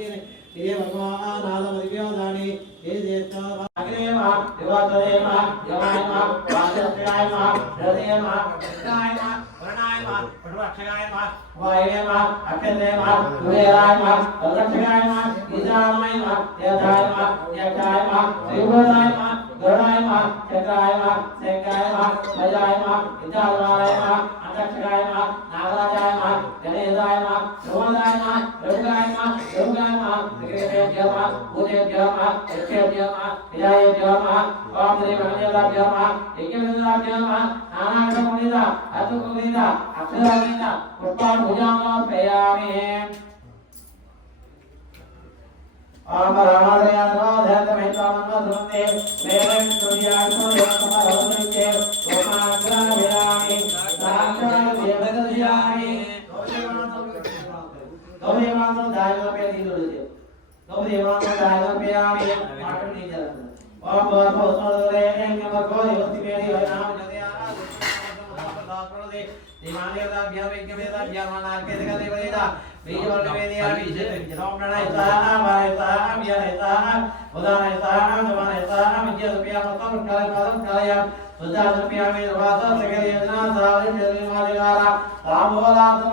ये भगवान आदमदिव्योदानि ये जेतो अग्ने मा देवतरे मा यमाय मा वासुदेवाय मा हृदय मा चित्ताय मा वर्णाय मा पटवक्षगाय मा वाये मा अक्षते मा कुबेराय मा तदक्षगाय मा ईशानाय मा यथाय मा यक्षाय मा त्रिभुवनाय मा गरुडाय मा चक्राय मा शंखाय मा गजाय मा इन्द्राय मा अंतक्षगाय मा नागराजाय मा गणेशाय मा सुमदाय मा रघुगाय मा योगाय मा विग्रहेभ्यो मा भूतेभ्यो मा यक्षेभ्यो मा विजयेभ्यो मा ओम श्री भगवतेभ्यो मा यज्ञेभ्यो मा नानाविधमुनिदा अतुकुनिदा अक्षरानिदा पुष्पान् भुजामो प्रयामि ओम रामादयानो धर्ममेतामनो धुमते मेवं तुर्यायनो देवतमरोदुनिते ओमाग्रविरामि साक्षादेवदयामि दोदेवानो दायगोपे दिदुलिते दोदेवानो दायगोपेयामि माटुनि जलत ओम भवतोदरे एंगमको योतिमेरि वनाम जदयाना दुष्टमोदे दिमानेदा व्यावेज्ञमेदा व्यामानार्के देवदेदा बीजवर्णवेदिया बीजरोमणयता वायता व्ययता उदानयता दमनयता विद्यासुप्यामतं कालयं सुजासुप्यामि वाससकलयजना सावलिं जलिमादिगारा तामोलासम